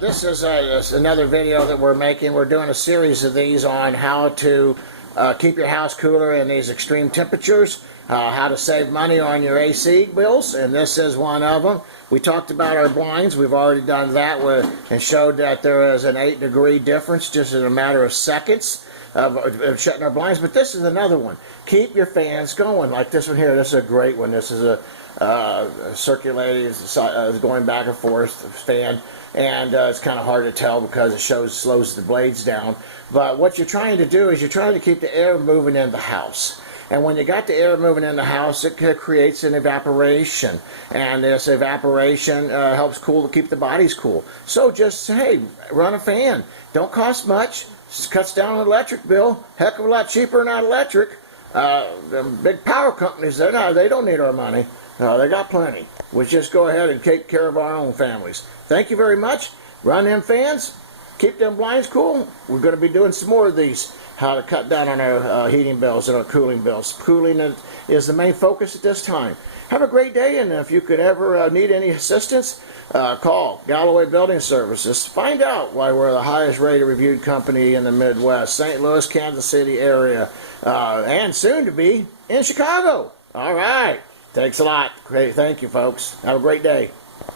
This is another video that we're making. We're doing a series of these on how to keep your house cooler in these extreme temperatures, how to save money on your AC bills, and this is one of them. We talked about our blinds. We've already done that and showed that there is an 8-degree difference just in a matter of seconds of shutting our blinds. But this is another one. Keep your fans going, like this one here. This is a great one. This is a circulating, going back and forth fan, and it's kind of hard to tell because it slows the blades down. But what you're trying to do is you're trying to keep the air moving in the house. And when you got the air moving in the house, it creates an evaporation, and this evaporation helps keep the bodies cool. So just, hey, run a fan. Don't cost much. It cuts down on the electric bill. Heck of a lot cheaper than electric. The big power companies, they don't need our money. They got plenty. We just go ahead and take care of our own families. Thank you very much. Run them fans. Keep them blinds cool. We're going to be doing some more of these. How to cut down on our heating bills and our cooling bills. Cooling is the main focus at this time. Have a great day, and if you could ever need any assistance, call Galloway Building Services. Find out why we're the highest rated reviewed company in the Midwest, St. Louis, Kansas City area, and soon to be in Chicago. All right. Thanks a lot. Great. Thank you, folks. Have a great day.